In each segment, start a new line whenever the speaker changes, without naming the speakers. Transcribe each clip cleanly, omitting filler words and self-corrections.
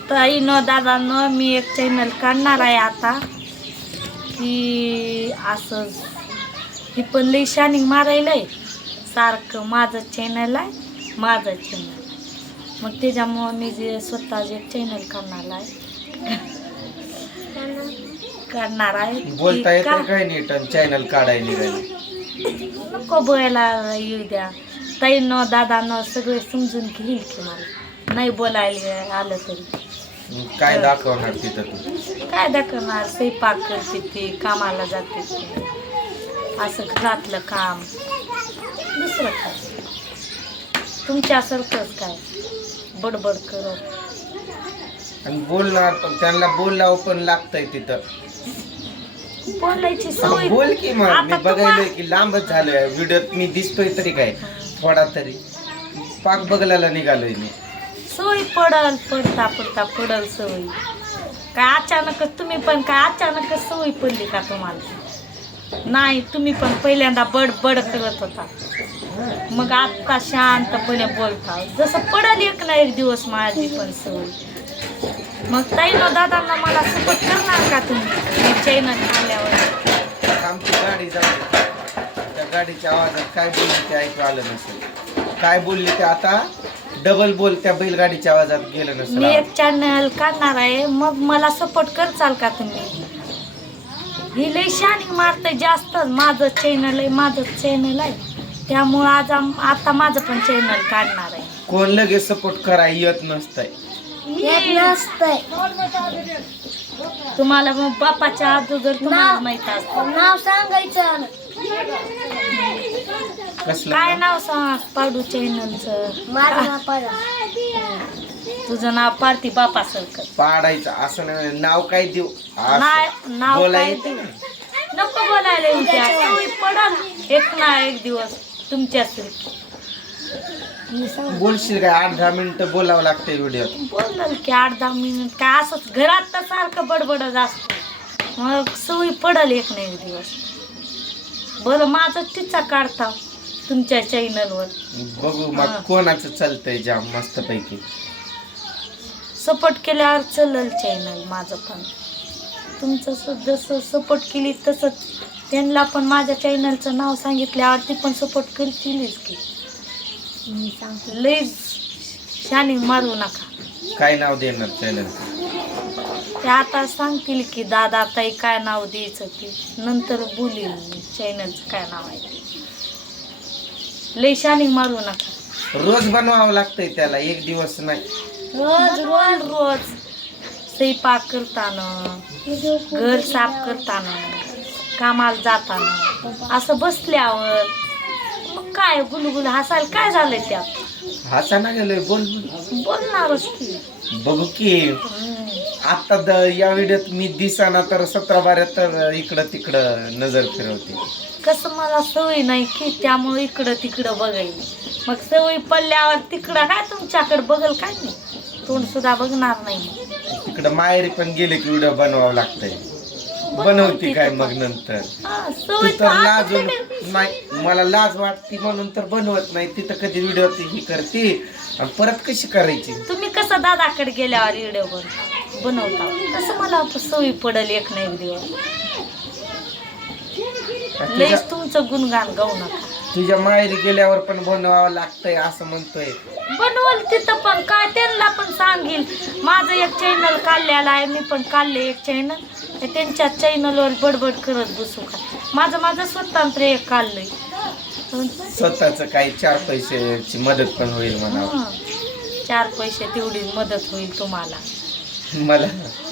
ताईनो दादांनो मी एक चॅनल काढणार आहे आता की असं ही पण लई शानिंग मारायलंय सारखं माझं चॅनल आहे माझं चॅनल मग त्याच्यामुळं मी जे स्वतःच एक चॅनल करणार आहे
बोलता येतं काय नीट चॅनल काढायला निघाली
नको बोलायला येऊ द्या ताईनो दादांनो सगळे समजून घेईल की मला नाही बोलायला आलं तरी
काय दाखवणार तिथं तू
काय दाखवणार स्वयंपाक करते ती कामाला जाते ती असं घरातलं काम दुसरं काय तुमच्यासारखंच काय बडबड करत
आणि बोलणार पण त्यांना बोलावं पण लागतंय तिथं
बोलायची सवय
बोल की मग मी
आता
बघायलोय की लांबच झालोय व्हिडिओत मी दिसतोय तरी काय थोडा तरी पाक बघलायला निघालोय मी
सवय पडल सवय काय अचानकच तुम्ही पण काय अचानकच सवय पडली का तुम्हाला नाही तुम्ही पण पहिल्यांदा बडबड करत होता मग आता शांतपणे बोलता जसं पडल एक ना एक दिवस माझी पण सवय मग ताईनो दादांना मला सपोर्ट करणार का तुम्ही चॅनल आल्यावर
आमची गाडी जाऊ त्या गाडीच्या आवाजात काय बोलली ते ऐकू आलं नसेल काय बोलली ते आता डबल बोल त्या बैलगाडीच्या आवाजात गेलं नसेल
मी एक चॅनल काढणार आहे मग मला सपोर्ट करचाल का तुम्ही ही लई शानिंग मारते जास्त माझं चॅनल आहे त्यामुळं आता माझं पण चॅनल काढणार आहे
कोण लगेच सपोर्ट कराय येत नसतंय
तुम्हाला मग बापाच्या अगोदर तुम्हाला माहित असतं
नाव सांगायचं
कसलं
काय नाव सांग पाडू चॅनलचं
माझं बापाला
तुझं नाव पार्टी बापासारखं
पाडायचं असं नाही नाव काय देऊ
नाव काय
बोलायचं
देऊ? नको बोलायला उद्या सवय पडल एक ना एक दिवस तुमच्यासारखी
बोलशील काय 8-10 मिनिटं बोलावं लागतंय व्हिडिओत
बोलल की 8-10 मिनिट काय असंच घरात तर सारखं बडबडत असतं मग सवय पडल एक ना एक दिवस बरं माझं टिचा काढता तुमच्या चॅनलवर
बघू मग कोणाचं चालतंय जाम मस्त पैकी
सपोर्ट केल्यावर चलल चॅनल माझं पण तुमचं जसं सपोर्ट केली तसंच त्यांना पण माझ्या चॅनलचं नाव सांगितल्यावर ती पण सपोर्ट करतीलच की लई शानिंग मारू नका
काय नाव देणार चॅनलचं
ते आता सांगतील की दादा ताई काय नाव द्यायचं ते नंतर बोलील चॅनलचं काय नाव आहे ते लई शानिंग मारू नका
रोज बनवावं लागतंय त्याला एक दिवस नाही
रोज स्वयंपाक करताना घर साफ करताना कामाला जाताना असं बसल्यावर मग काय गुलगुल हसायला काय झालंय त्यात
हसा ना गेलोय बोल
बोलणारच की
बघू की आता या व्हिडिओत मी दिसाना तर 17-12 तर इकडं तिकडं नजर फिरवते
कसं मला सवय नाही की त्यामुळे इकडं तिकडं बघायला मग सवय पडल्यावर तिकडं काय तुमच्याकडे बघल काय नाही तोंड सुद्धा बघणार नाही
तिकडं माहेरी पण गेले की व्हिडिओ बनवावं लागतंय बनवते काय मग नंतर तू तर लाजून नाही मला लाज वाटते म्हणून तर बनवत नाही तिथं कधी व्हिडिओ ही करते आणि परत कशी करायची
तुम्ही कसं दादाकडे गेल्यावर व्हिडिओ बनवता तसं मला सवय पडल एक ना एक दिवस लईच तुमचं गुणगान गाऊ नका
तुझ्या माहेरी गेल्यावर पण बनवावं लागतंय असं म्हणतोय
बनवल तिथं पण काय त्यांना पण सांगेल माझं एक चॅनल काढलेलं आहे मी पण काढले एक चॅनल त्यांच्या चॅनलवर बडबड करत बसू का माझं स्वतंत्र एक काढलंय
स्वतःच काही 4 पैशाची मदत पण होईल म्हणा
4 पैसे तेवढी मदत होईल तुम्हाला
मला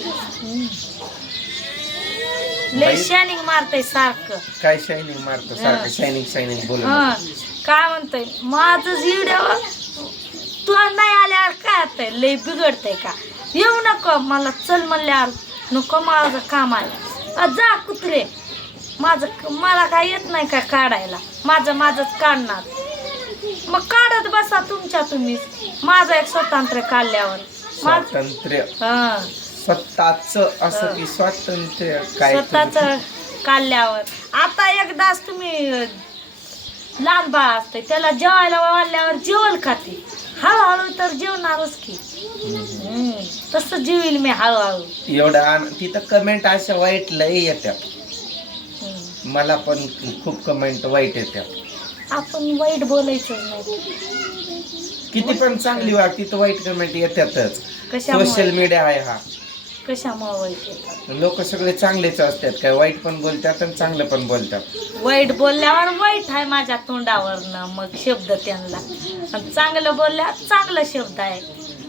लय शायनिंग मारतय सारखं
काय शायनिंग मारतो सारखं शायनिंग बोल
काय म्हणतोय माझं व्हिडिओ तू नाही आल्यावर काय होतंय लय बिघडतंय का येऊ नको मला चल म्हणल्यावर नको माझं काम आहे जा कुत्रे मला काय येत नाही का काढायला माझंच काढणार मग काढत बसा तुम्ही माझं एक स्वतंत्र काढल्यावर
स्वातंत्र्य स्वतःच असं की स्वातंत्र्य काय
स्वतःच काढल्यावर आता एकदाच तुम्ही लहान बाळ असते त्याला जेवायला वाढल्यावर जेवण खाते हळूहळू तर जेवणारच की. तसं जेवील मी हळूहळू.
एवढं तिथं कमेंट अशा वाईट लय येतात. मला पण खूप कमेंट वाईट येतात.
आपण वाईट बोलायचं नाही.
किती पण चांगली वाट तिथं वाईट कमेंट येतातच.
कशामुळे?
सोशल मीडिया आहे हा.
कशामुळे वाईट येतात?
लोक सगळे चांगलेच असतात, काय वाईट पण बोलतात आणि चांगलं पण बोलतात.
वाईट बोलल्यावर वाईट आहे माझ्या तोंडावरनं मग शब्द त्यांना, आणि चांगलं बोलल्यावर चांगला शब्द आहे.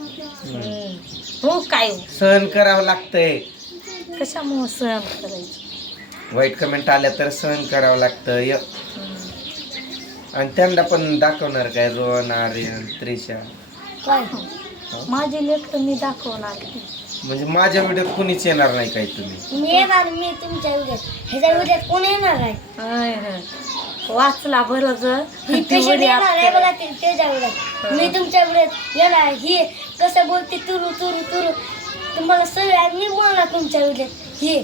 हो काय
सहन करावं लागतंय.
कशामुळे सहन करायचं?
वाईट कमेंट आल्या तर सहन करावं लागतं. आणि त्यांना पण दाखवणार काय रोहन, आर्यन, त्रिशा?
काय माझे लेख मी दाखवणार की.
म्हणजे माझ्या व्हिडिओत कुणीच येणार नाही काय तुम्ही?
मी येणार, मी तुमच्या व्हिडिओत, ह्याच्या व्हिडिओत कोण येणार आहे?
वाचला बरोबर.
ही कशी येणार आहे बघा त्याच्या व्हिडिओत. मी तुमच्या व्हिडिओत येणार. ही कसं बोलते तुरु तुरु तुरु, तुम्हाला सवय आहे. मी बोलणार तुमच्या व्हिडिओत. ही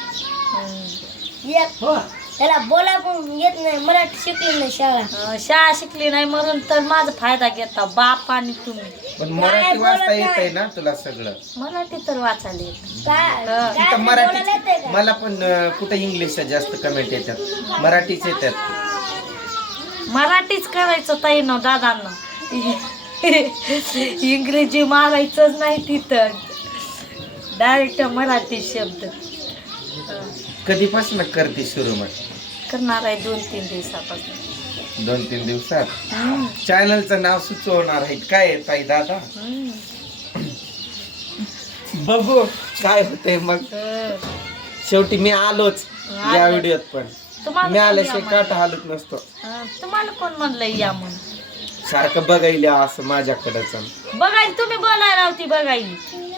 त्याला बोला पण येत नाही, मराठी शिकली नाही शाळा.
शाळा शिकली नाही म्हणून तर माझा फायदा घेता बाप आणि तुम्ही.
पण मराठी वाचता येतंय ना तुला सगळं?
मराठी तर वाचायला येत.
तिथं मराठी. मला पण कुठं इंग्लिश जास्त कमेंट येतात, मराठीच येतात.
मराठीच करायचं ताई ना दादांना. इंग्रजी मारायचंच नाही तिथं, डायरेक्ट मराठी शब्द.
कधीपासून करते सुरू? मग
करणार आहे 2-3 दिवसापासून.
2-3 दिवसात चॅनलचं नाव सुचवणार आहे काय ताई दादा? बघू काय होतंय मग. शेवटी मी आलोच या व्हिडिओत, पण मी आल्याशिवाय काटा हालत नसतो.
तुम्हाला कोण म्हणलं या म्हणून?
सारखं बघायला असं माझ्याकडच.
बघायला तुम्ही बोलायला होती बघायली.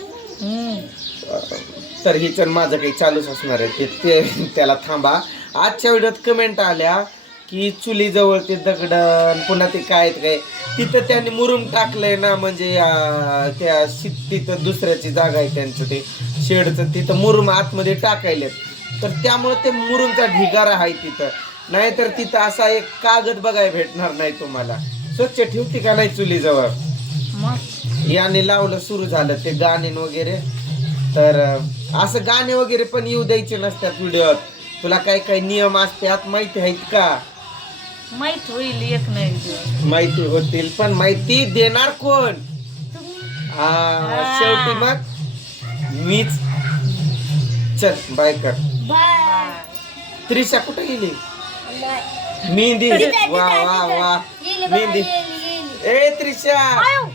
तर हिच माझं काही चालूच असणार आहे ते त्याला थांबा. आजच्या व्हिडिओत कमेंट आल्या की चुलीजवळ ते दगडन पुन्हा ते काय तिथं त्यांनी मुरुम टाकलंय ना, म्हणजे त्या तिथं दुसऱ्याची जागा आहे त्यांचं ते शेडचं, तिथं मुरुम आतमध्ये टाकायले. तर त्यामुळे ते मुरुमचा ढिगारा आहे तिथं. नाहीतर तिथं असा एक कागद बघायला भेटणार नाही तुम्हाला. स्वच्छ ठेवते का नाही चुलीजवळ? याने लावलं सुरू झालं ते गाणे वगैरे. तर असं गाणे वगैरे पण येऊ द्यायचे नसतात व्हिडिओत. तुला काय काय नियम असतात माहिती आहेत का?
माहित होईल एक नाही.
माहिती होतील, पण माहिती देणार कोण? शेवटी मग मीच. चल बाय कर.
बाय.
त्रिशा कुठे गेली? मेहंदी. वा वा वा मेहंदी. ए त्रिशा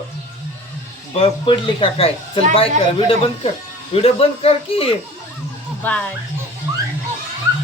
पडली का काय? चल बाय कर. व्हिडिओ बंद कर. व्हिडिओ बंद कर की.
बाय.